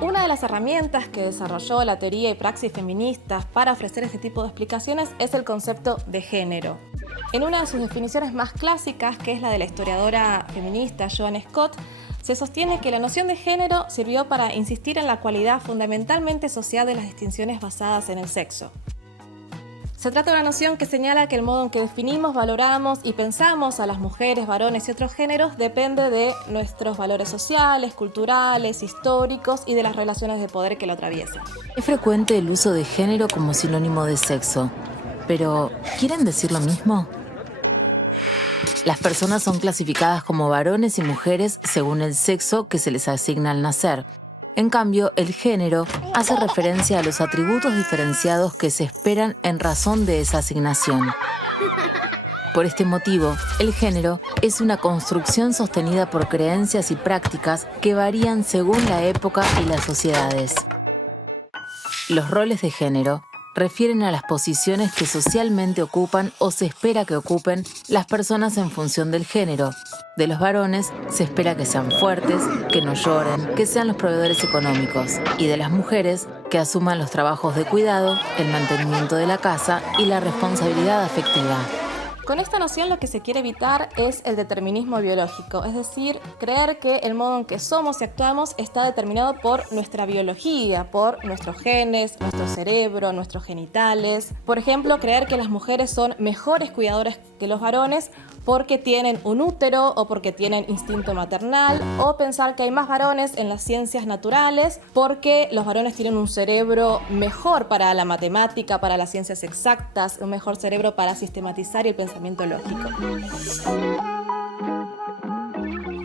Una de las herramientas que desarrolló la teoría y praxis feministas para ofrecer este tipo de explicaciones es el concepto de género. En una de sus definiciones más clásicas, que es la de la historiadora feminista Joan Scott, se sostiene que la noción de género sirvió para insistir en la cualidad fundamentalmente social de las distinciones basadas en el sexo. Se trata de una noción que señala que el modo en que definimos, valoramos y pensamos a las mujeres, varones y otros géneros depende de nuestros valores sociales, culturales, históricos y de las relaciones de poder que lo atraviesan. Es frecuente el uso de género como sinónimo de sexo, pero ¿quieren decir lo mismo? Las personas son clasificadas como varones y mujeres según el sexo que se les asigna al nacer. En cambio, el género hace referencia a los atributos diferenciados que se esperan en razón de esa asignación. Por este motivo, el género es una construcción sostenida por creencias y prácticas que varían según la época y las sociedades. Los roles de género refieren a las posiciones que socialmente ocupan o se espera que ocupen las personas en función del género. De los varones se espera que sean fuertes, que no lloren, que sean los proveedores económicos, y de las mujeres que asuman los trabajos de cuidado, el mantenimiento de la casa y la responsabilidad afectiva. Con esta noción lo que se quiere evitar es el determinismo biológico, es decir, creer que el modo en que somos y actuamos está determinado por nuestra biología, por nuestros genes, nuestro cerebro, nuestros genitales. Por ejemplo, creer que las mujeres son mejores cuidadoras que los varones porque tienen un útero o porque tienen instinto maternal, o pensar que hay más varones en las ciencias naturales porque los varones tienen un cerebro mejor para la matemática, para las ciencias exactas, un mejor cerebro para sistematizar el pensamiento lógico.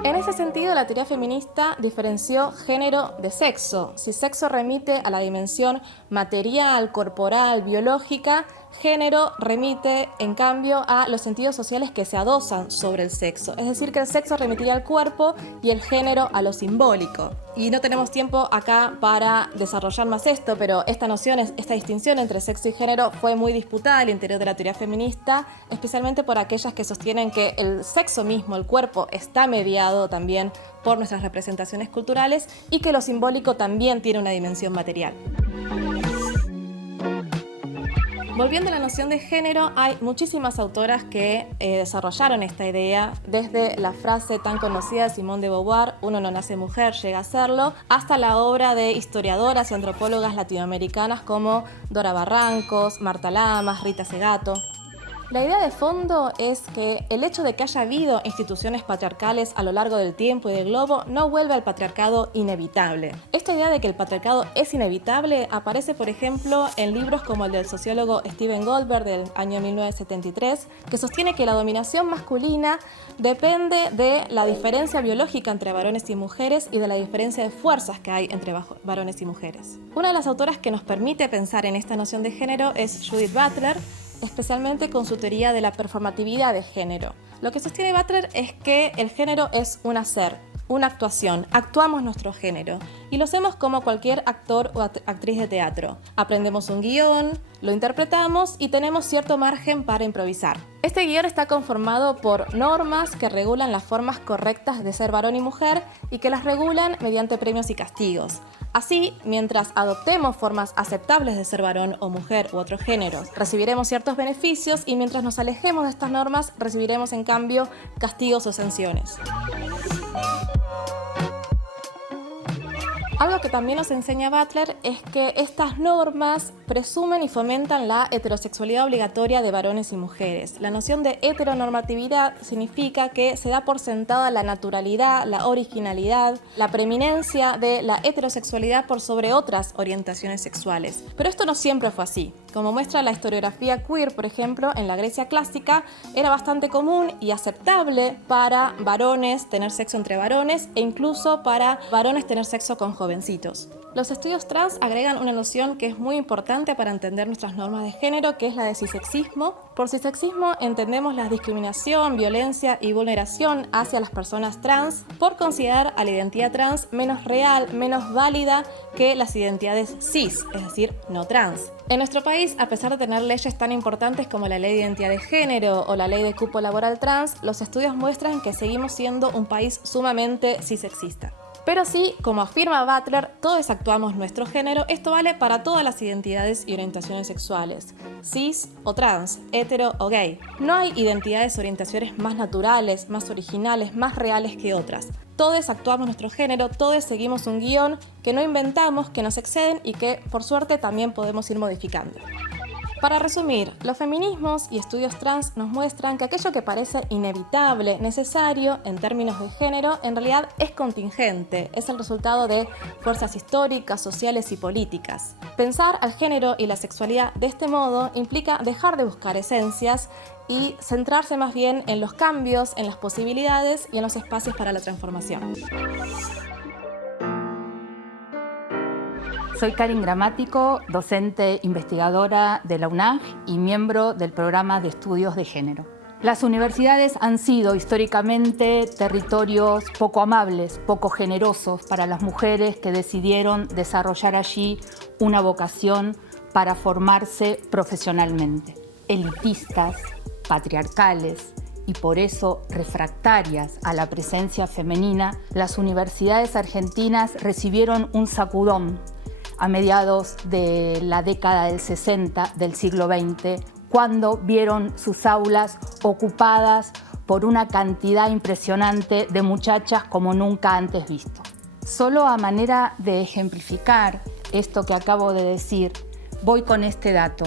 En ese sentido, la teoría feminista diferenció género de sexo. Si sexo remite a la dimensión material, corporal, biológica, género remite, en cambio, a los sentidos sociales que se adosan sobre el sexo. Es decir, que el sexo remitiría al cuerpo y el género a lo simbólico. Y no tenemos tiempo acá para desarrollar más esto, pero esta distinción entre sexo y género fue muy disputada al interior de la teoría feminista, especialmente por aquellas que sostienen que el sexo mismo, el cuerpo, está mediado también por nuestras representaciones culturales y que lo simbólico también tiene una dimensión material. Volviendo a la noción de género, hay muchísimas autoras que desarrollaron esta idea, desde la frase tan conocida de Simone de Beauvoir, uno no nace mujer, llega a serlo, hasta la obra de historiadoras y antropólogas latinoamericanas como Dora Barrancos, Marta Lamas, Rita Segato. La idea de fondo es que el hecho de que haya habido instituciones patriarcales a lo largo del tiempo y del globo no vuelve al patriarcado inevitable. Esta idea de que el patriarcado es inevitable aparece, por ejemplo, en libros como el del sociólogo Steven Goldberg del año 1973, que sostiene que la dominación masculina depende de la diferencia biológica entre varones y mujeres y de la diferencia de fuerzas que hay entre varones y mujeres. Una de las autoras que nos permite pensar en esta noción de género es Judith Butler, especialmente con su teoría de la performatividad de género. Lo que sostiene Butler es que el género es un hacer, una actuación, actuamos nuestro género y lo hacemos como cualquier actor o actriz de teatro. Aprendemos un guión, lo interpretamos y tenemos cierto margen para improvisar. Este guión está conformado por normas que regulan las formas correctas de ser varón y mujer y que las regulan mediante premios y castigos. Así, mientras adoptemos formas aceptables de ser varón o mujer u otros géneros, recibiremos ciertos beneficios y mientras nos alejemos de estas normas, recibiremos en cambio castigos o sanciones. Algo que también nos enseña Butler es que estas normas presumen y fomentan la heterosexualidad obligatoria de varones y mujeres. La noción de heteronormatividad significa que se da por sentada la naturalidad, la originalidad, la preeminencia de la heterosexualidad por sobre otras orientaciones sexuales. Pero esto no siempre fue así. Como muestra la historiografía queer, por ejemplo, en la Grecia clásica era bastante común y aceptable para varones tener sexo entre varones e incluso para varones tener sexo con jovencitos. Los estudios trans agregan una noción que es muy importante para entender nuestras normas de género, que es la de cisexismo. Por cisexismo entendemos la discriminación, violencia y vulneración hacia las personas trans por considerar a la identidad trans menos real, menos válida que las identidades cis, es decir, no trans. En nuestro país, a pesar de tener leyes tan importantes como la Ley de Identidad de Género o la Ley de Cupo Laboral Trans, los estudios muestran que seguimos siendo un país sumamente cisexista. Pero sí, como afirma Butler, todos actuamos nuestro género. Esto vale para todas las identidades y orientaciones sexuales, cis o trans, hetero o gay. No hay identidades o orientaciones más naturales, más originales, más reales que otras. Todos actuamos nuestro género, todos seguimos un guión que no inventamos, que nos exceden y que, por suerte, también podemos ir modificando. Para resumir, los feminismos y estudios trans nos muestran que aquello que parece inevitable, necesario en términos de género, en realidad es contingente, es el resultado de fuerzas históricas, sociales y políticas. Pensar al género y la sexualidad de este modo implica dejar de buscar esencias y centrarse más bien en los cambios, en las posibilidades y en los espacios para la transformación. Soy Karin Gramático, docente investigadora de la UNAG y miembro del programa de estudios de género. Las universidades han sido históricamente territorios poco amables, poco generosos para las mujeres que decidieron desarrollar allí una vocación para formarse profesionalmente. Elitistas, patriarcales y por eso refractarias a la presencia femenina, las universidades argentinas recibieron un sacudón a mediados de la década del 60 del siglo XX, cuando vieron sus aulas ocupadas por una cantidad impresionante de muchachas como nunca antes visto. Solo a manera de ejemplificar esto que acabo de decir, voy con este dato.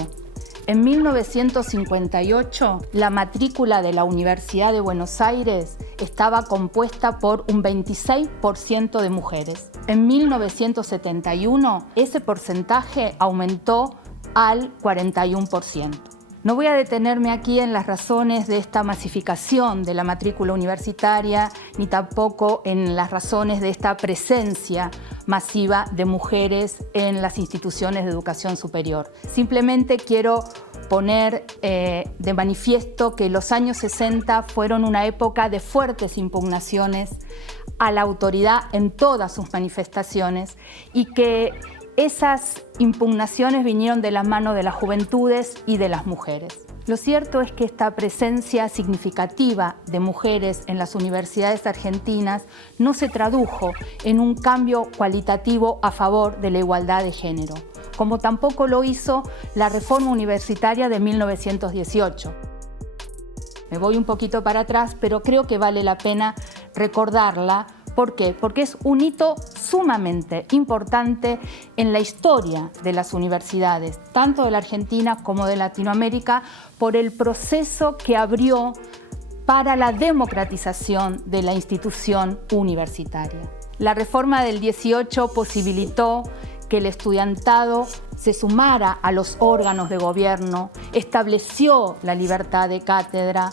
En 1958, la matrícula de la Universidad de Buenos Aires estaba compuesta por un 26% de mujeres. En 1971, ese porcentaje aumentó al 41%. No voy a detenerme aquí en las razones de esta masificación de la matrícula universitaria, ni tampoco en las razones de esta presencia masiva de mujeres en las instituciones de educación superior. Simplemente quiero poner de manifiesto que los años 60 fueron una época de fuertes impugnaciones a la autoridad en todas sus manifestaciones y que esas impugnaciones vinieron de la mano de las juventudes y de las mujeres. Lo cierto es que esta presencia significativa de mujeres en las universidades argentinas no se tradujo en un cambio cualitativo a favor de la igualdad de género, como tampoco lo hizo la reforma universitaria de 1918. Me voy un poquito para atrás, pero creo que vale la pena recordarla. ¿Por qué? Porque es un hito sumamente importante en la historia de las universidades, tanto de la Argentina como de Latinoamérica, por el proceso que abrió para la democratización de la institución universitaria. La reforma del 18 posibilitó que el estudiantado se sumara a los órganos de gobierno, estableció la libertad de cátedra,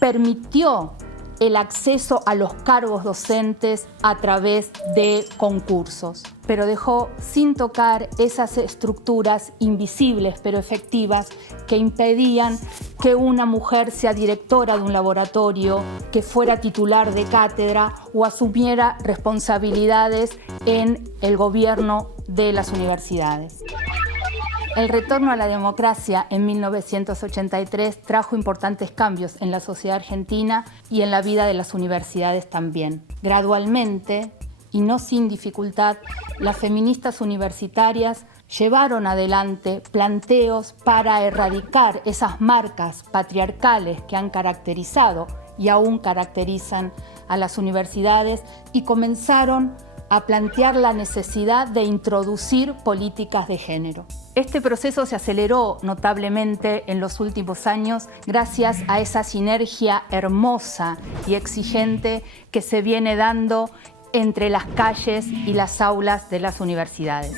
permitió el acceso a los cargos docentes a través de concursos, pero dejó sin tocar esas estructuras invisibles pero efectivas que impedían que una mujer sea directora de un laboratorio, que fuera titular de cátedra o asumiera responsabilidades en el gobierno de las universidades. El retorno a la democracia en 1983 trajo importantes cambios en la sociedad argentina y en la vida de las universidades también. Gradualmente, y no sin dificultad, las feministas universitarias llevaron adelante planteos para erradicar esas marcas patriarcales que han caracterizado y aún caracterizan a las universidades y comenzaron a plantear la necesidad de introducir políticas de género. Este proceso se aceleró notablemente en los últimos años gracias a esa sinergia hermosa y exigente que se viene dando entre las calles y las aulas de las universidades.